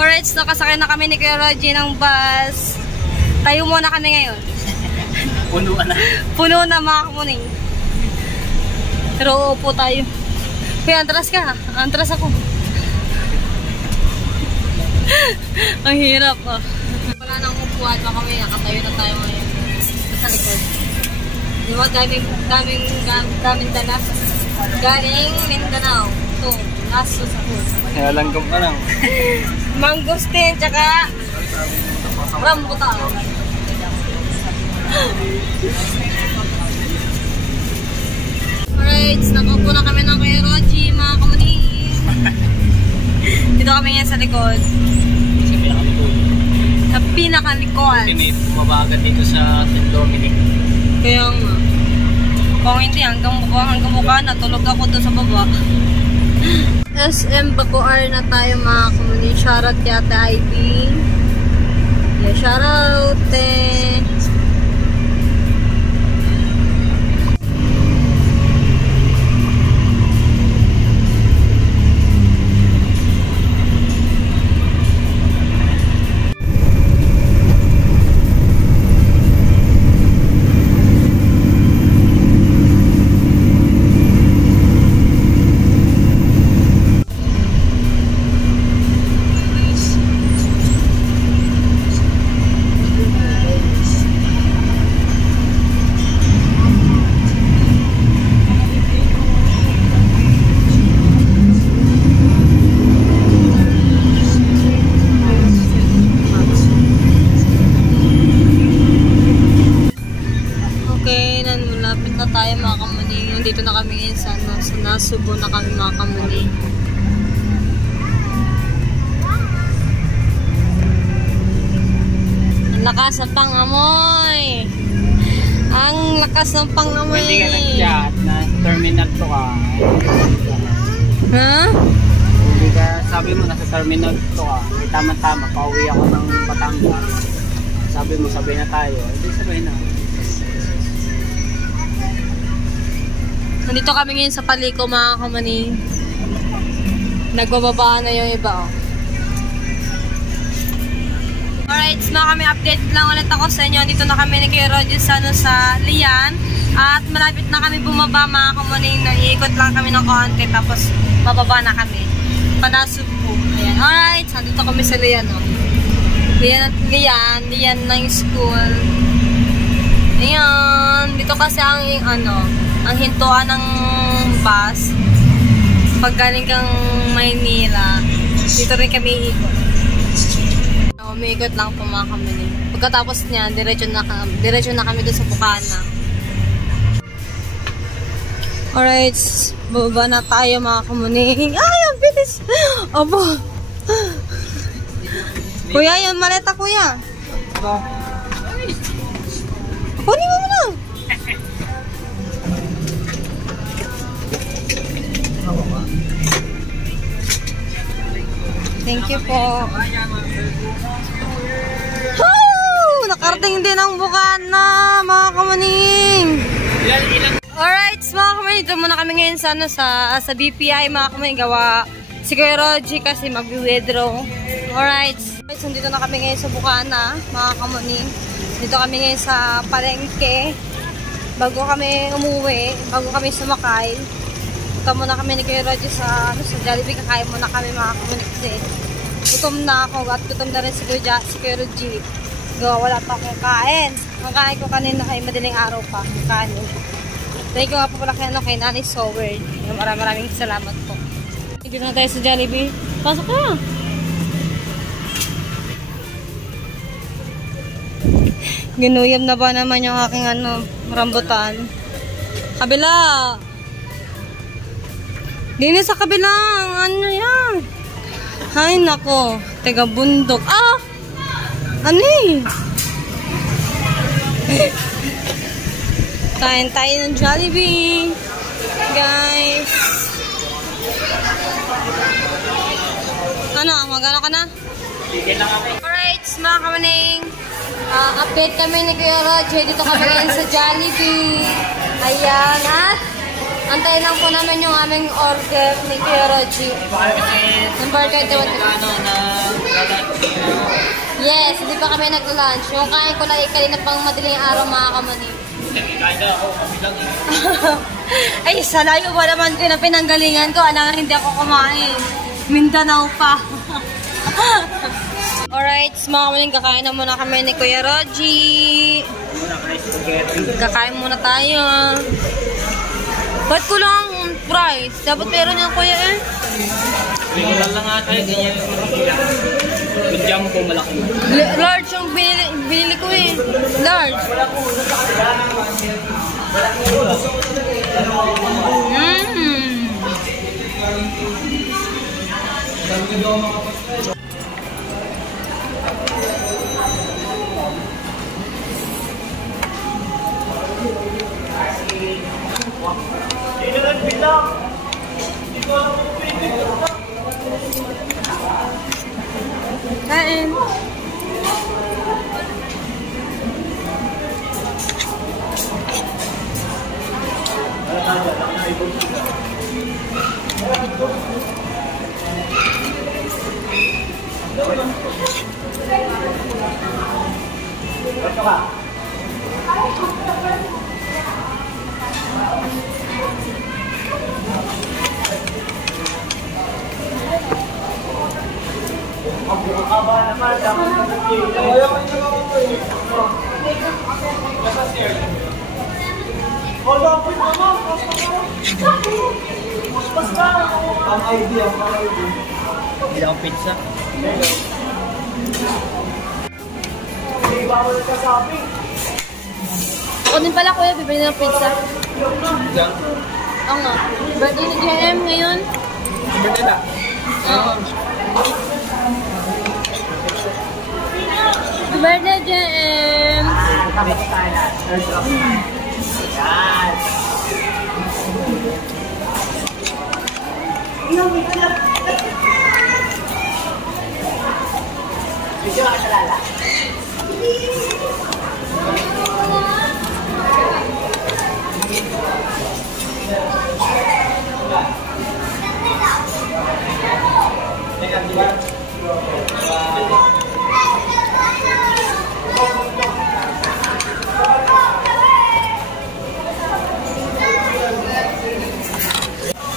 Alright, so nakasakay na kami ni Kuya Roger ng bus. Tayo muna kami ngayon. Puno na. Puno na mga kamuning. Pero upo tayo. Kuya, antras ka. Antras ako. Ang hirap ah. Wala nang upuan. Baka may nakatayo na tayo ngayon. Sa likod. Di ba? Daming dalas. Galing Mindanao. Ito. Lasso sa food. Kaya langgam ka lang. Mangosteen, tsaka rambutan. Alright, nakaupo na kami ng Kuya Roger, mga kamuning. Dito kami ngayon sa likod. Sa pinakalikod. Sa pinakalikod. May bumabagat dito sa St. Dominic. Kaya nga. Kung hindi, hanggang mukha na, tulog ako doon sa baba. SM Bacoor na tayo mga kamuning. Shoutout kay Ate Ivy. Yeah, shoutout eh. Malapit na tayo mga kamuning. Nandito na kami ngayon sa Nasubo na kami mga kamuning. Ang lakas ng pangamoy. Ang lakas ng pangamoy. Pwede ka nag-chat na terminal to ka. Ha? Hindi ka, sabi mo nasa terminal to ka. Tama-tama, pauwi ako ng Batangas. Sabi mo, sabay na tayo. Hindi sabay na. Nandito kami ngayon sa Paliko mga kamuning. Nagbababa na yung iba oh. Alright, mga kami update lang ulit ako sa inyo. Dito na kami ni Kuya Roger sa Lian. At malapit na kami bumaba mga kamuning. Iikot lang kami ng konti tapos bababa na kami. Panasubo. Ayan. Alright, nandito kami sa Lian oh. Lian ng school. Ayan. Dito kasi ang ang hintuan ng bus pag galing kang Maynila, dito rin kami ikot. Umiikot lang po mga kamuning. Pagkatapos niya, diretso na kami doon sa Bukana. Alright, bababa na tayo mga kamuning. Ay, ang bilis! Abo! Kuya, yung maleta kuya. Kunin mo muna. Thank you po. Woo! Nakarating din ang Bukana, mga kamuning. Alright, mga kamuning. Ito muna kami ngayon sa BPI, mga kamuning. Gawa si Kuya Roger kasi mag-withdraw. Alright. So, dito na kami ngayon sa Bukana, mga kamuning. Dito kami ngayon sa palengke. Bago kami umuwi, bago kami sumakay. Punta muna kami ni Kuya Roger sa Jollibee. Kakain muna kami mga kamuning kasi gutom na ako at gutom na rin si Kuya Roger. Wala pa akong kain. Ang kain ko kanina ay madaling araw pa. Kanin. Thank you nga po pala kay Nanay Soward. Maraming salamat po. Dito na tayo sa Jollibee. Pasok ka! Ginuyam na ba naman yung aking rambutan? Kabila! Dini sa kabilang, yan? Ay, nako. Tega bundok. Ah! Ano eh? Kain tayo ng Jollibee. Guys. Ano? Magano ka na? Sige lang kami. Alright, mga kamaning. Update kami ni Kuya Roger. Dito kami ngayon sa Jollibee. Ayan. At antayin lang po namin yung aming order ni Kuya Roger. Number kasi Number 21. na kami nag-lunch. Yung kain ko lang kanina pang madaling araw mga kamaning. Kain na ako, kami lang eh. Ay, sa layo ba naman ko na pinanggalingan ko? Alam nga hindi ako kumain. Mindanao pa. Alright, mga kamaning, kakain na muna kami ni Kuya Roji. Kakain muna tayo. Ba't ko lang price? Dapat meron yung kuya eh. Wala lang nga tayo, ganyan yung jam ko malaki. Large yung binili ko eh. Large. Kain. Hindi ako pizza. Ako din pala kuya, bibili ng pizza. Diyan? Oo nga. Birthday ni JM ngayon. Birthday na? Oo. Birthday JM! Kapit tayo na. Yan. Video ka sa lala.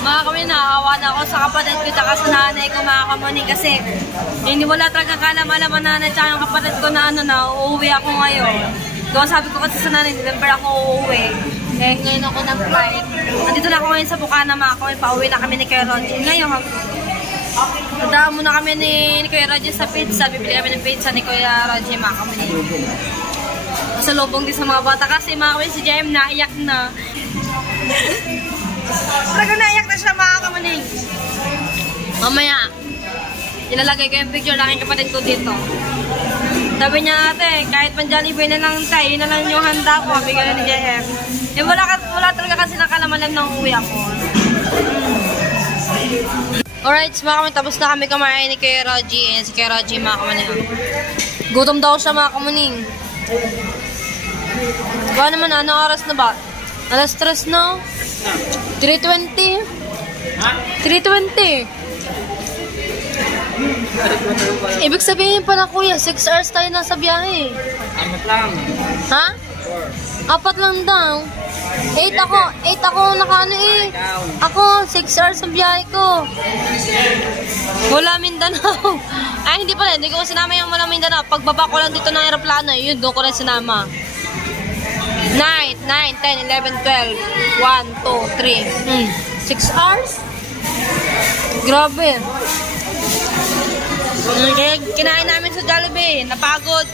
Mga kami, nakakawa na ako sa kapatid ko at sa nanay ko mga kamaning kasi hindi wala talaga kalam-alam ang nanay at yung kapatid ko na uuwi ako ngayon. So sabi ko kasi sa nanay, December ako uuwi. Eh, ngayon ako ng flight. Nandito na ako ngayon sa Bukana mga kami, pauwi na kami ni Kuya Roger. Ngayon, nadaan muna kami ni Kuya Roger sa pizza. Bibili kami ng pizza ni Kuya Roger mga kami. Sa lobong din sa mga bata kasi mga kami si JM naiyak na. Talaga naiyak na siya mga kamaning. Mamaya, ilalagay ko yung picture ng aking kapatid ko dito. Sabi niya ate, kahit pang Jollibee na lang tayo, yun na lang yung handa ko, bigyan na ni JM. Eh, wala talaga kasi nakalamalan ng uwi ako. Alright, mga kamaning, tapos na kami kumain ni Kuya Roji. Si Kuya Roji mga kamaning. Gutom daw siya mga kamaning. Ba naman, anong oras na ba? Alas 3 na? 3:20? Ha? 3:20. Ibig sabihin pa na kuya, 6 hours tayo nasa biyahe. Amat lang. Ha? 4 lang daw. 8 ako nakaano eh. Ako, 6 hours ang biyahe ko. Wala Mindanao. Ay, hindi pala. Hindi ko sinama yung wala Mindanao. Pagbaba ko lang dito ng aeroplano, yun, doon ko lang sinama. 9, 10, 11, 12, 1, 2, 3. 6 hours? Grabe. Kaya kinain namin sa Jollibee. Napagod.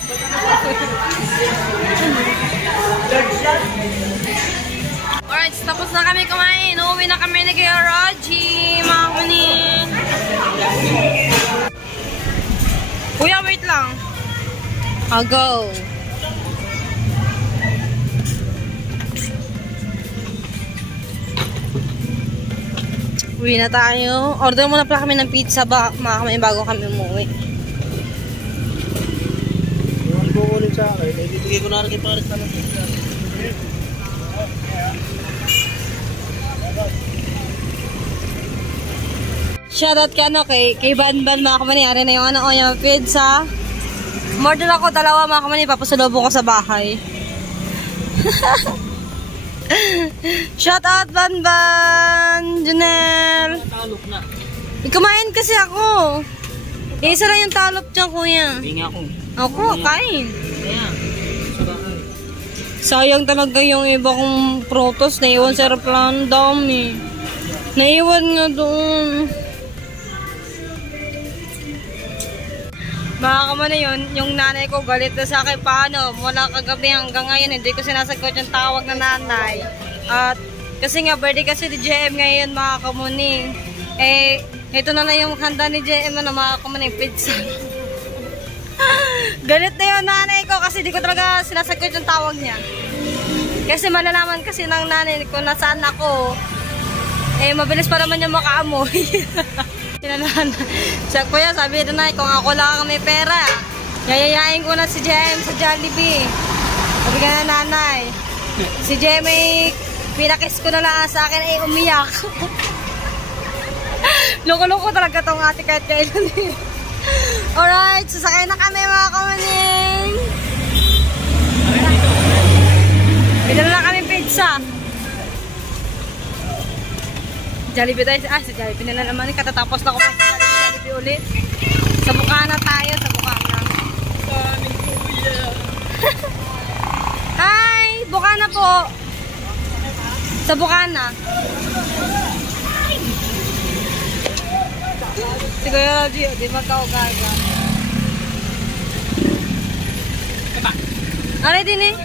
Alright, tapos na kami kumain. Uuwi na kami ni Kuya Roji. Mga kunin. Kuya, wait lang. I'll go. Uwi na tayo. Order muna pala kami ng pizza mga kami bago kami umuwi. Yung ko ulit sa akin, ibibigay ko na rin kay Paris na ng pizza. Shoutout ka kay Banban mga kamaniyari na yung yung pizza. More than ako, dalawa mga kamani, papasalubong ko sa bahay. Shout out, Banban! Junel! Talop na. Kumain kasi ako. Isa lang yung talop dyan, kuya. Hindi nga ako. Ako, kain. Ayan. Sayang talaga yung iba kong protos. Naiwan sa aeroplano. Dami. Naiwan nga doon. Baka man na yun, yung nanay ko galit na sa akin. Paano? Mula kagabi hanggang ngayon, hindi ko sinasagot yung tawag na nanay. At kasi nga, birthday kasi ni JM ngayon, mga kamuning. Eh, ito na lang yung handa ni JM na mga kamuning, pizza. Galit na yung nanay ko kasi di ko talaga sinasagot yung tawag niya. Kasi malalaman kasi ng nanay ko nasaan ako. Eh, mabilis pa naman yung makaamoy. Siya kuya, sabi na nanay, kung ako lang may pera, yayayain ko na si JM sa Jollibee. Sabi ka na nanay. Si JM ay pinakis ko na lang sa akin ay umiyak. Loko-loko talaga tong ate kahit kailan. Alright, sasakay na kami mga kamaning. Bidala na kami pizza. Jollibee tayo. Ah, sa Jollibee na naman. Katatapos na ko pa sa Jollibee ulit. Sa Bukana tayo, sa Bukana. Hi! Bukana po. Sa Bukana. Siguro Gio, di magkaugaga. Aray din eh.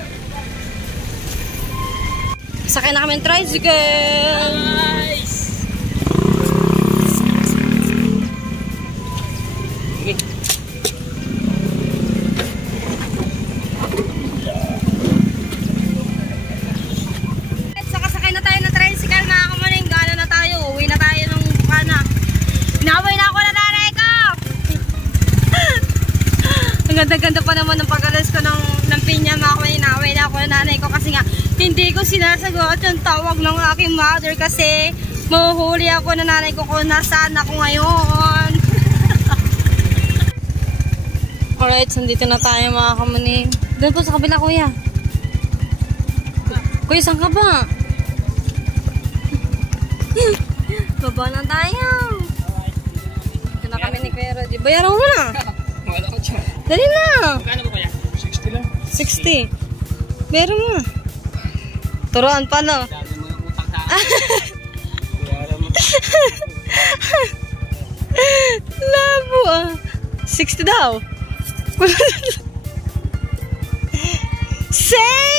Sakay na kami ng tricycle. Nice! Sakasakay na tayo ng tricycle mga kamaning. Gana na tayo. Uwi na tayo ng Bukana. Inaway na ako na nanay ko! Ang ganda-ganda pa naman ng pag-alas ko ng pinya mga kamaning. Inaway na ako na nanay ko kasi nga hindi ko sinasagot yung tawag ng aking mother kasi mahuhuli ako na nanay ko kung nasaan ako ngayon. Alright, nandito na tayo mga kamaning. Doon po sa kabila kuya. Kuya, saan ka ba? Baba na tayo. Ito na kami ni Kuya Roddy. Bayaran mo na. Wala ko dyan. Dali na. Magkano ba kaya? 60 lang. 60. Bayaran mo. Turuan pa no? Sabi mo yung utang sa akin. Bayaran mo. Labo ah. 60 daw. Say!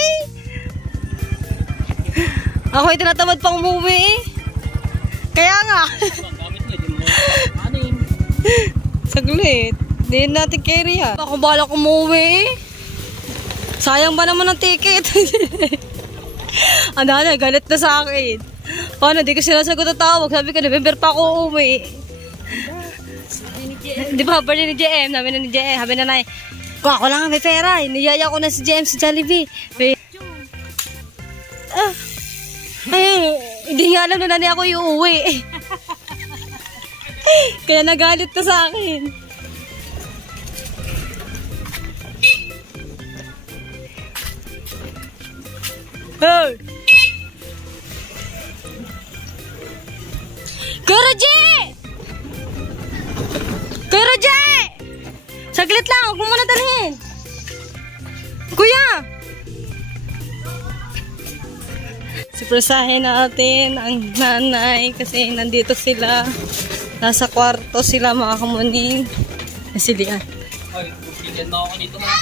Ako ay tinatamad pang umuwi eh. Kaya nga. Ang gamit niya, di mo ano yun? Saglit. Hindi natin carry ha. Ako balak umuwi eh. Sayang ba naman ang ticket? Ang nanay, galit na sa akin. Paano, di ko sinasagot ang tawag. Sabi ko, November pa ako umuwi. Di ba, birthday ni JM, sabi na ni JM, sabi na nanay, kung ako lang may pera, niyaya ko na si JM sa Jollibee. Ay, hindi nga alam na nanay ako yung uwi. Kaya nagalit na sa akin. Hey! Karaji! Karaji! Saglit lang, huwag mo muna dalhin. Kuya! Surpresahin natin ang nanay kasi nandito sila. Nasa kwarto sila mga kamuning. Nasilian. Ay, bigyan mo ako nito ha.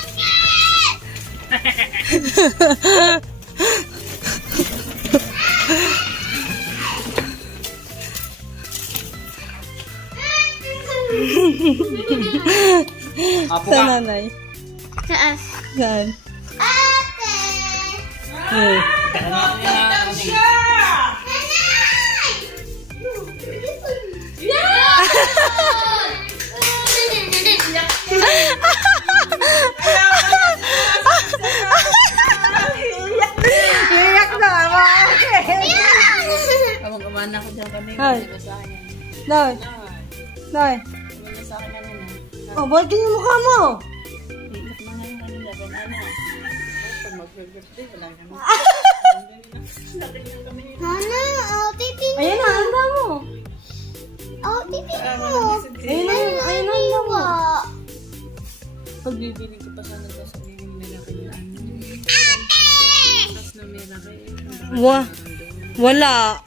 Apo ka. Saan nanay? Taas. Saan? Hey. Iyak na ba? Kamag-amana ko dyan kami. Hi. Nay. Nay. Oh, bakit ganyan yung mukha mo? Nana, oh, titi mo. Ayan na, handa mo. Oh, titi mo. Ayun na, ayun na, handa mo. Pagbibili ko pa sana ba sa mga malaki na ano. Tapos na malaki. Wala.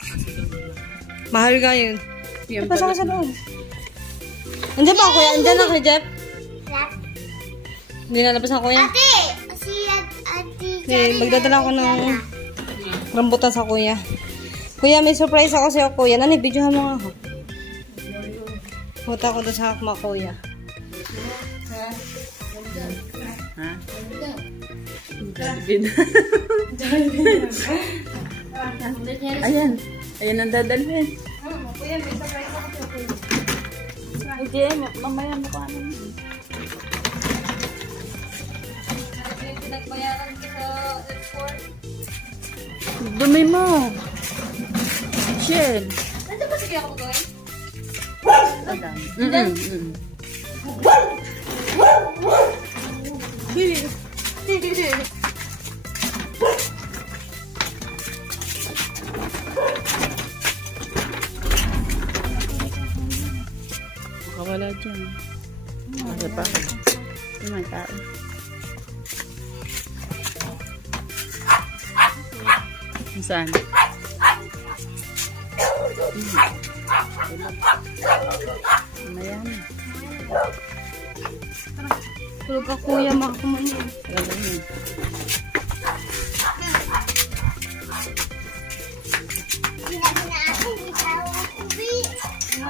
Mahal ka yun. Yan Pasok ka sa loob. Andiyan ba, kuya? Andiyan na, kuya Jeff? Hindi nalabas na, kuya. Ate! Si Ate Okay, magdadala ako ng rambutan sa kuya. Kuya, may surprise ako sa'yo, kuya. Nani, videohan mo nga ako. Punta ko doon sa mga kuya. Ha? Ayan. Ayan ang dadalhin. Kuya, may surprise ako sa'yo, kuya. Hindi, mamaya mo ka ano. May pinagbayaran ko sa airport. Dumi mo. Shell. Nandiyan ba sige ako gawin? Adam. Makawala dyan. Masa pa. Yung mga tao. Saan? Ayan. Tulog ka, kuya, makakumanin. Talagang yun.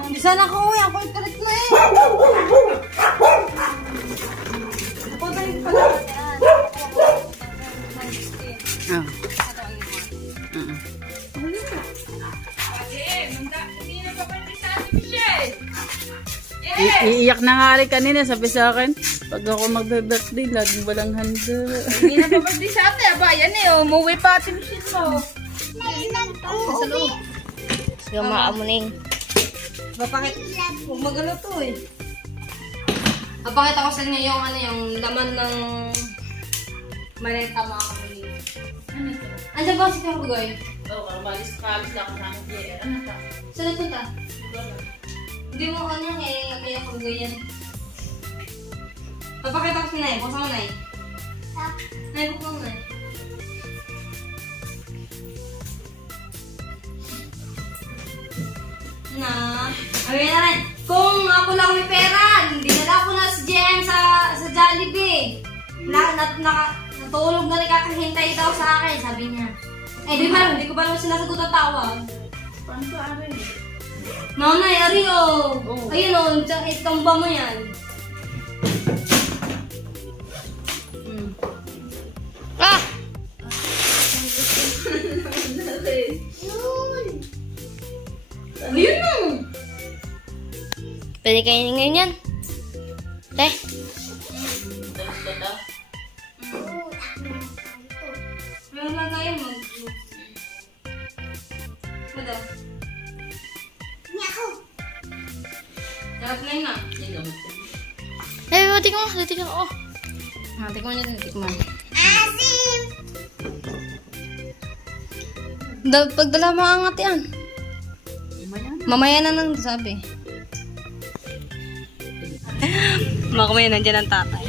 Bisa na kuya, ako ikalit na eh. Ako tayo pala. Ah. Iiyak na nga rin kanina, sabi sa akin, pag ako magbe-birthday, laging walang handa. Hindi na pa birthday sa ate, aba, yan eh, umuwi pa ate Michelle mo. Sa loob. Sige, maamuning. Papakit, huwag magalo to eh. Papakita ko sa inyo yung, ano, yung laman ng maleta mga kamuli. Ano to? Andiyan ba si Karugoy? Oo, kabalis lang ako sa aking pier. Ano ta? Saan nagpunta? Hindi mo ano yan eh, kaya Karugoy yan. Papakita ko sa Nay, buksan mo Nay. Nay, buksan mo Nay. Na, ayun na rin. Kung ako lang may pera, dinala ko na si Jem sa Jollibee. Natulog na nakakahintay daw sa akin, sabi niya. Eh, di ba, hindi ko pa naman sinasagot ang tawag. Paano ka aray? Nanay, ari o. Oh. Ayun o, itamba mo yan. Ah! Ayun na. Pwede kainin ngayon yan. Teh. Meron lang tayo Madam. Dapat na yun na. Eh, tikman mo. Oh. Tikman niya din, tikman. Asim! Pagdala mo angat yan. Mamaya na nang sabi. Makamaya nandiyan ang tatay.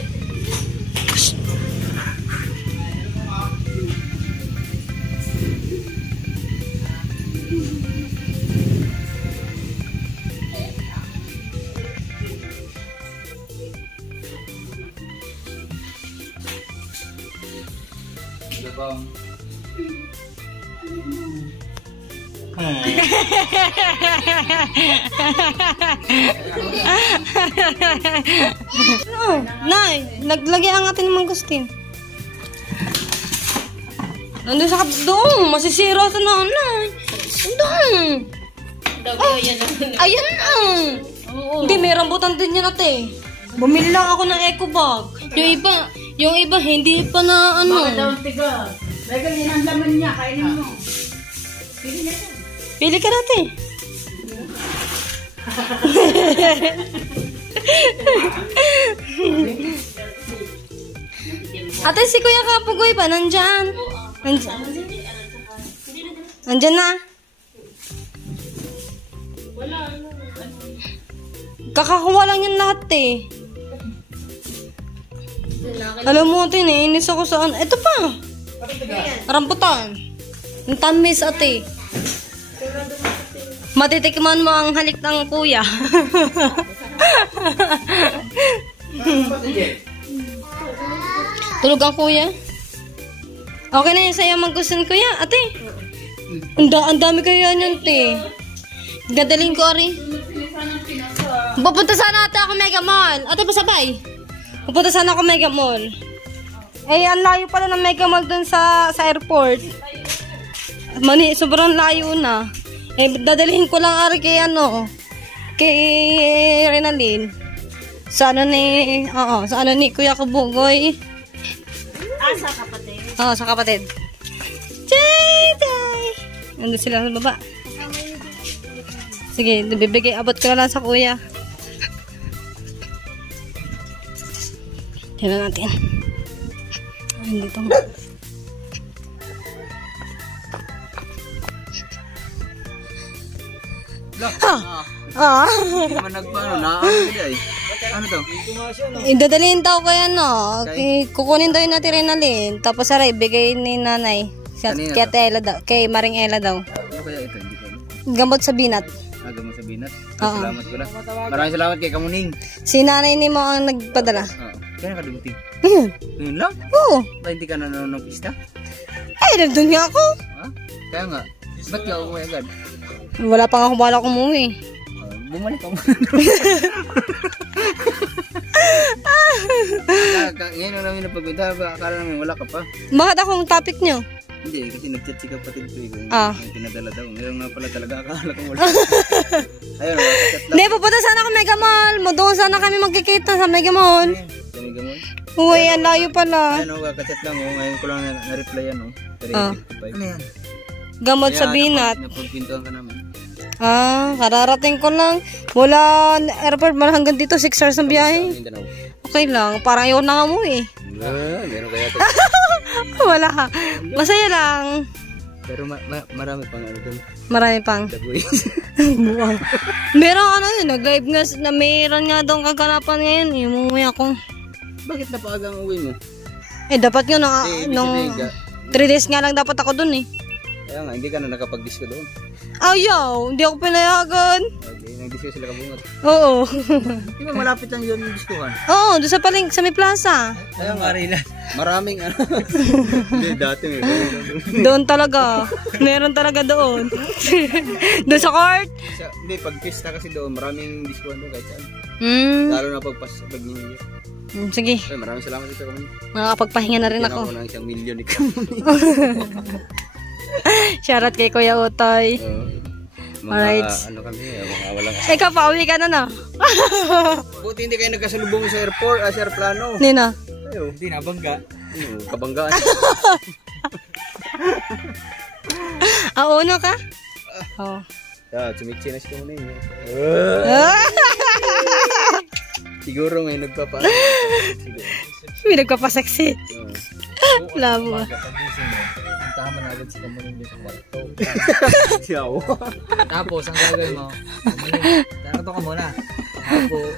No, Nay, naglagay ang atin ng mangustin. Nandun sa doon, masisira sa nanay. Doon. Ayan ang. Hindi, may rambutan din yan ate. Bumili lang ako ng eco bag. Yung iba hindi pa na ano. Bakit daw tiga? Lagyan yan ang laman niya, kainin mo. Pili na yan. Pili ka natin. Ate, si Kuya Kapugoy pa, nandyan. Nandyan na. Kakakuha lang yan lahat eh. Alam mo, ate, nainis ako saan. Ito pa. Rambutan. Ang tamis, ate. Matitikman mo ang halik ng kuya. Tulog ang kuya. Okay na yun sa'yo maggustuhan, kuya. Ate. Ang dami kaya yan, te. Gadaling ko, ari. Pupunta sana ate ako Mega Mall. Ate, pasabay. Pupunta sana ako Mega Mall. Eh, ang layo pala ng Mega Mall dun sa airport. Sobrang layo na. Eh, dadalhin ko lang ari kay kay Renalyn. Sa ano ni Kuya Kabugoy. Sa kapatid. Oo, sa kapatid. Jay! Nandun sila sa baba. Sige, abot ko na lang sa kuya. Tignan natin. Dito. Hindi naman nagpaano, naamili ay. Ano to? Idadalhin daw ko yan, no? Kukunin daw yung Renalyn. Tapos aray, bigay ni nanay. Kay Ella daw. Kay Maring Ella daw. Ano kaya ito? Hindi ko alam. Gamot sa binat. Gamot sa binat? Salamat ko lang. Maraming salamat kay Kamuning. Si nanay ni mo ang nagpadala. Kaya nakaduguting. Yun lang? Oo. Ba hindi ka nanonood ng pista? Ay, nandun nga ako. Kaya nga. Ba't ka umuwi agad? Wala pa nga akong bala kong umuwi. Bumalik ka muna. Ngayon lang namin napagpunta. Akala namin wala ka pa. Bakit akong topic nyo? Hindi, kasi nag-chat si kapatid ko. Yung pinadala daw. Ngayon nga pala talaga akala ko wala. Ayun, chat lang. Hindi, pupunta sana ako Mega Mall. Doon sana kami magkikita sa Mega Mall. Sa Mega Mall? Uy, ang layo pala. Ayun, kakachat lang. Ngayon ko lang na-reply yan. Ano yan? Gamot sa binat. Napagpintuan ka namin. Kararating ko lang. Wala airport man hanggang dito, 6 hours ng biyahe. Okay lang, parang ayaw na nga mo eh. Meron kaya ito. Wala ka. Masaya lang. Pero marami pang ano doon. Marami pang. Dagoy. Meron nag-live nga, na meron nga doon kaganapan ngayon eh. Umuwi ako. Bakit napaagang uwi mo? Eh, dapat yun, nung 3 days nga lang dapat ako doon eh. Kaya nga, hindi ka na nakapag-disco doon. Ayaw, hindi ako pinayagan. Okay, nag-disco sila kabungat. Oo. Di ba malapit lang yun yung discohan? Oo, doon sa may plaza. Kaya nga, maraming ano. Hindi, dati may. Doon talaga. Meron talaga doon. Doon sa court? Hindi, pag pista kasi doon, maraming discohan doon kahit saan. Lalo na pag New Year. Sige. Okay, maraming salamat dito kami. Makakapagpahinga na rin ako. Ako ng 1 million ni Kamuning. Shoutout kay Kuya Utoy. Alright. Ano kami, mga walang Ikaw, pauwi ka na, no? Buti hindi kayo nagkasalubong sa airport, sa airplano. Nina? Ayaw, hindi nabangga. Kabanggaan. Una ka? Oo. Sumitsi na si Kamuning. Siguro may nagpapa. May nagpapasaksi. Labo. Puntahan mo na agad si Kamuning dito sa kwarto. Siyaw. Tapos, ang gagawin mo, Kamuning, ka muna. Tapos,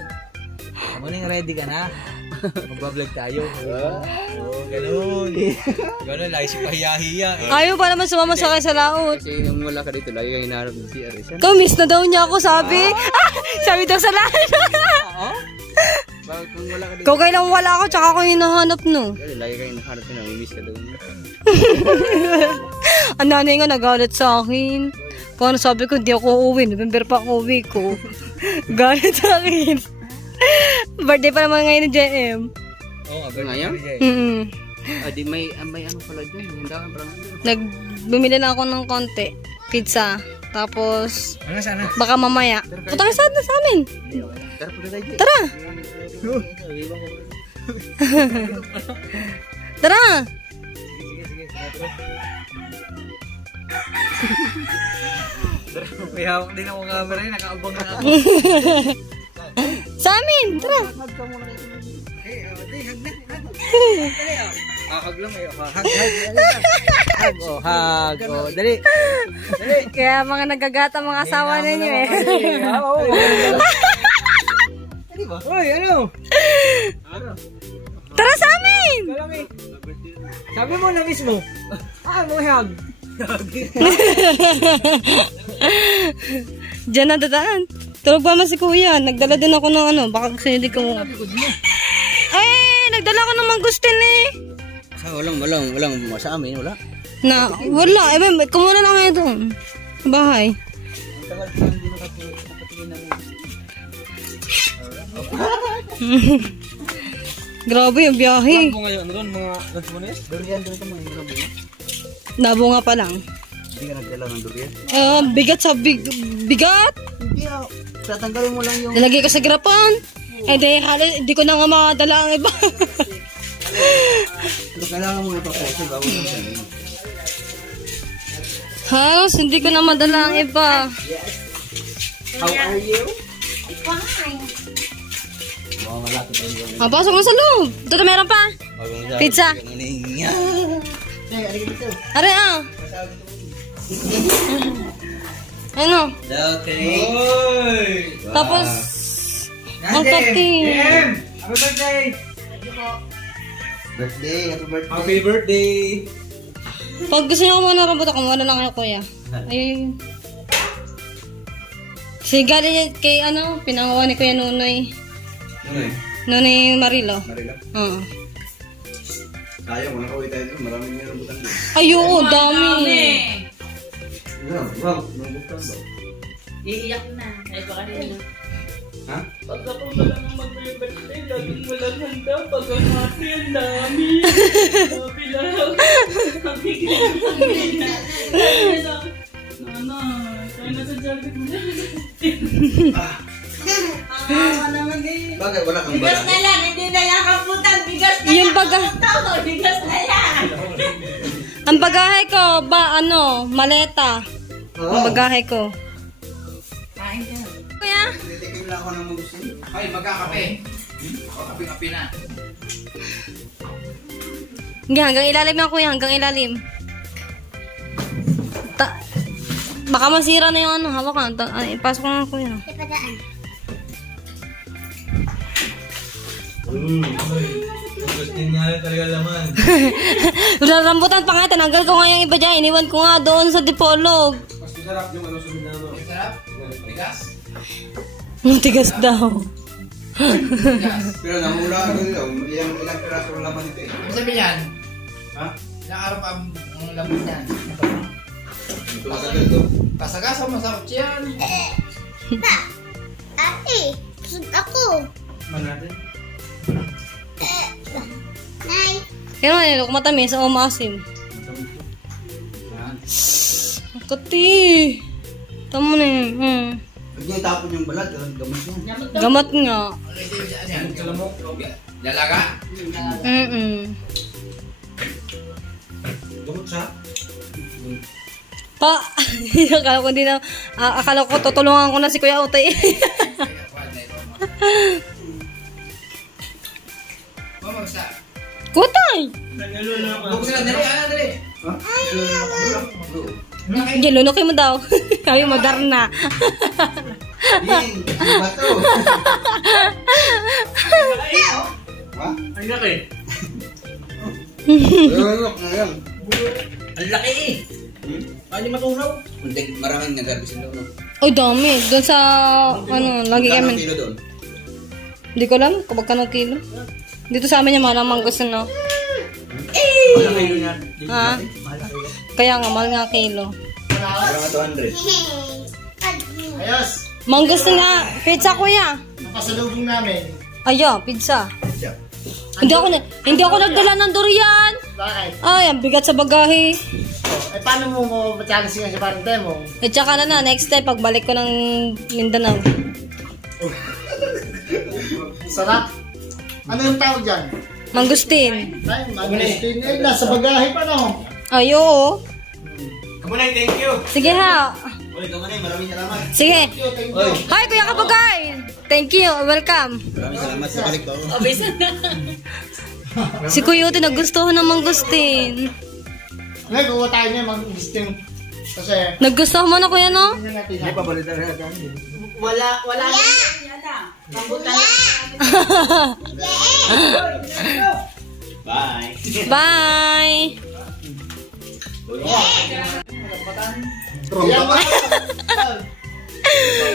Kamuning, ready ka na? Magbablog tayo. Ganun. Ganun, lagi si pahiya-hiya. Ayaw pa naman sumama sa kayo sa laot. Kasi nung wala ka dito, lagi kang hinaharap ng CR. Miss na daw niya ako, sabi. Sabi daw sa lahat. Bakit kung wala ka dito? Kung kailang wala ako, tsaka ako hinahanap, no? Kasi lagi kang hinaharap na, may miss ka daw. Ang nanay nga nagalit sa akin. Paano sabi ko, hindi ako uuwi. November pa ako uwi ko. Galit sa akin. Birthday pa naman ngayon ni JM. Oo, ngayon? Di may ano pala dyan. Handaan parang dyan. Bumili na ako ng konti. Pizza. Tapos, baka mamaya. Punta kayo sa amin. Tara, punta tayo. Tara! Tara! May hawak din ako camera yun. Nakaabang na ako. Sa amin! Tara! Hag ka muna. Hag na. Hag lang eh. Hag. Hag. Hag. Dali. Kaya mga nagagata mga asawa ninyo eh. Uy, ano? Tara sa amin! Sabi mo na mismo. Mo hag. Diyan na dadaan. Tulog pa si kuya. Nagdala din ako ng ano. Baka gusto niyo di ko. Nagdala ko ng mangustin eh. Walang sa amin, wala. Wala. Kumuna lang kayo doon. Sa bahay. Ang tagal ko hindi nakatingin ng... Grabe yung biyahe. Ano ngayon? Ano doon mga nagsumanis? Durian doon ka mga bunga. Nabunga pa lang. Hindi ka nagdala ng durian? Bigat sa bigat. Hindi tatanggalin mo lang yung... Nalagay ka sa grapan. Hindi ko na nga makadala ang iba. Kailangan mo ipaposin bago mo sabihin. Halos, hindi ko na madala ang iba. How are you? Fine. Pasok mo sa loob. Dito meron pa. Pizza. Are Ano? Okay. Tapos, ang kati. Happy birthday! Happy birthday! Pag gusto niyo kumuha ng rambutan, kumuha na lang kayo, kuya. Ayun. Kasi galing yan kay pinangawa ni Kuya Nunoy. Nunoy Marilo. Marila? Oo. Sayang, wala kawin tayo dito. Maraming may rambutan doon. Ay, oo, dami. Wow, rambutan daw. Iiyak na. Ay, baka rin. Ha? Pag ako walang mag-birthday, laging walang handa. Pag ang happy, ang dami. Happy lang. Happy ka. Nanay, kaya na sa Jollibee mo na. Naman eh. Bakit wala kang Bigas bala? na lang, hindi na lang kaputan. Bigas na Yung lang. Bigas na lang. Ang bagahe ko, maleta. Ang bagahe ko. Kain ka. Kuya? Titikim lang ako ng magusin. Ay, magkakape. Ako kape-kape na. Hanggang ilalim yan, kuya. Hanggang ilalim. Baka masira na yung hawakan. Ipasok ko na, kuya. Ipadaan. Gusto niya talaga laman. Rambutan pa nga. Tinanggal ko nga yung iba dyan. Iniwan ko nga doon sa Dipolog. Mas masarap yung sunod na Ang sarap. Bigas. Matigas daw. Pero namula ako dito. Ilang piraso ng laman ito eh. Ano sabi niyan? Ha? Ilang araw pa ang labot niyan? Ito matagal to. Pasagasa mo sa kutsiyan. Pa! Ate! Busog ako! Man natin? Nay! Yan mo, nilok matamis o maasim. Ang kati. Tama na yun. Pag niya itapon yung balat, gamot niya. Gamat nga. Ano yan? Lalaga? Gamot siya? Pa! Akala ko tutulungan ko na si Kuya Utay. Mamagsa. Kutay! Buksan na, dali. Dali. Ha? Hindi, lunukin mo daw. Sabi moderna. Ying! Ano ba to? Ha? Ang laki. Lulunok na yan. Ang laki eh. Paano matunaw? Hindi, maraming nag-garbis yung lulunok. Ay, dami. Doon sa, lagi Magkano kami. kilo doon? Hindi ko alam kung magkano kilo. Dito sa amin yung malamang gusto na. Ano kayo niyan? Ha? Kaya nga, mahal nga kilo. Parang 200. Ayos, Manggusto nga. Pizza, kuya. nakasalubong namin. Ayo, pizza. Hindi ako nagdala ng durian. Bakit? Ay, ang bigat sa bagahe. Eh, paano mo machallenge sa parente mo? At saka na, next time, pagbalik ko ng Mindanao. Sarap. Ano yung tawag dyan? Mangustin. Ay, magustin. Eh, nasa bagahe pa no? Ay, oo. Kamunay, thank you! Sige ha. Uy, kamunay, maraming salamat. Sige. Thank you. Hi, Kuya Kabugay. Thank you. Welcome. Maraming salamat sa balik ko. Obisan na. Si Kuya Uti nagustuhan ng mangustin. Ngayon, kuha tayo niya mag-gisting. Kasi, Nagustuhan mo na Kuya, no? hindi natin Hindi pa balita rin natin. Wala yata. Rambutan. Bye. Bye!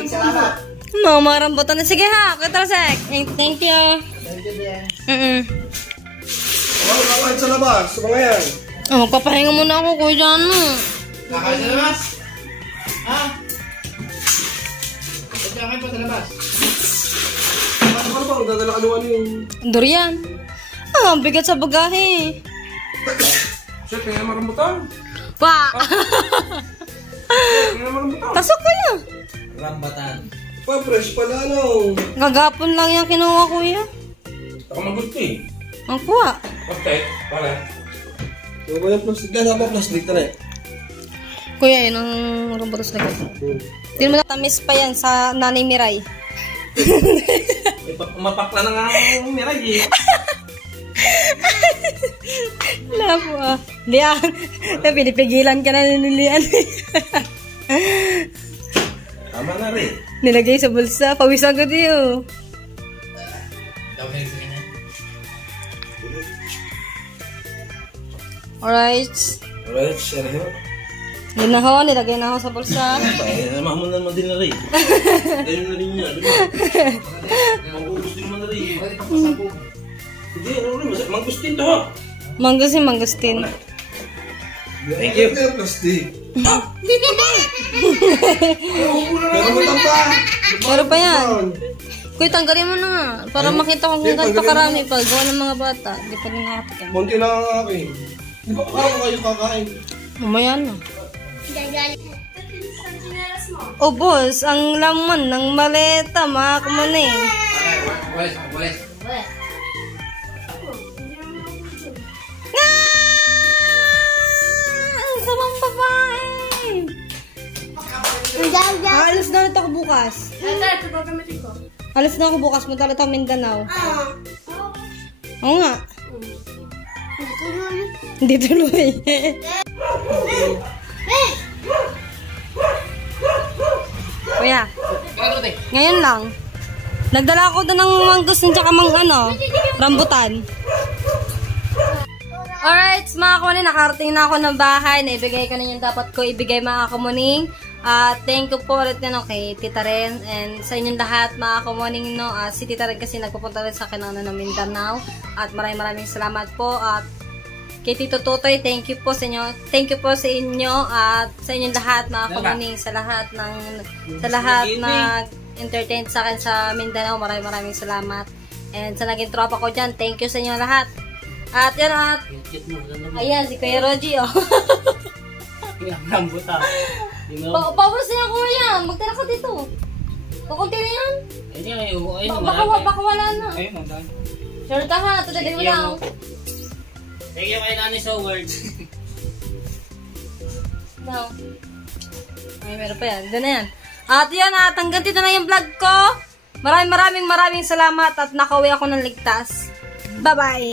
Salamat. Mga rambutan na. Sige ha, Katrasek. Thank you. Thank you, Ben. Kakain sa labas. Sa mga yan. Magpapahinga muna ako, Kuya Jano. Kakain sa labas? Ha? Kakain pa sa labas? Ano ba? Dadala ka naman yung... Durian. Ang bigat sa bagahe. Sir, kaya marambutan. Pa! Kaya marambutan. Pasok ko na. Rambatan. Pa, fresh pala, ano? Gagapon lang yung kinuha, Kuya. Ako magusto eh. Ang kuha. Okay, para. Yung ba yung plastic? Dahil ako plastic na eh. Kuya, yun ang rambutan sa lagay. Hindi mo na tamis pa yan sa Nanay Miray. Mapakla na nga ang miray eh. Wala po ah. Lian. Pinipigilan ka na ni Lian. Tama na rin. Nilagay sa bulsa. Pawisan ko diyo. Alright. Alright, share here. Yun na ho. Nilagay na ho sa bulsa. Namahan mo naman din na rin. Dahil na rin niya. Mangubos din naman na rin. Hindi, ano rin. Mangustin to ha. Mangustin. Thank you. Plastic. Meron pa. Meron pa yan. Kuya, tanggalin mo na nga. Para makita ko kung gaano pa karami pa. Gawa ng mga bata. Hindi pa rin nakatikan. Munti lang ang akin. Di ba parang kayo kakain? Mamaya na. Oh, boss. Ang laman ng maleta, mga kamaning. Wales. Ang samang babae. Alis na ulit ako bukas. Alis na ako bukas. Punta ulit ako Mindanao. Oo nga. Hindi tuloy. Kuya, ngayon lang. Nagdala ako doon ng mangustin tsaka rambutan. Alright, mga kamuning, nakarating na ako ng bahay. Naibigay ko na yung dapat ko ibigay, mga kamuning. Thank you po ulit kay Tita Ren and sa inyong lahat, mga kamuning. Si Tita Ren kasi nagpupunta rin sa akin ng Mindanao. At maraming salamat po. At kay Tito Totoy, thank you po sa inyo. Thank you po sa inyo at sa inyong lahat, mga kamuning. Sa lahat na entertain sa akin sa Mindanao. Maraming salamat. And sa naging tropa ko dyan, thank you sa inyo lahat. At yan ayan, si Kuya Roji, oh. Rambutan. Pabos na yan, Kuya. Magtira ka dito. Kukunti na yan. Baka wala na. Sure ka ha, tutagin mo lang. Thank you kay Nani Soward. No. Ay, meron pa yan. Doon na yan. At yan, hanggang dito na yung vlog ko. Maraming salamat at nakauwi ako ng ligtas. Bye-bye!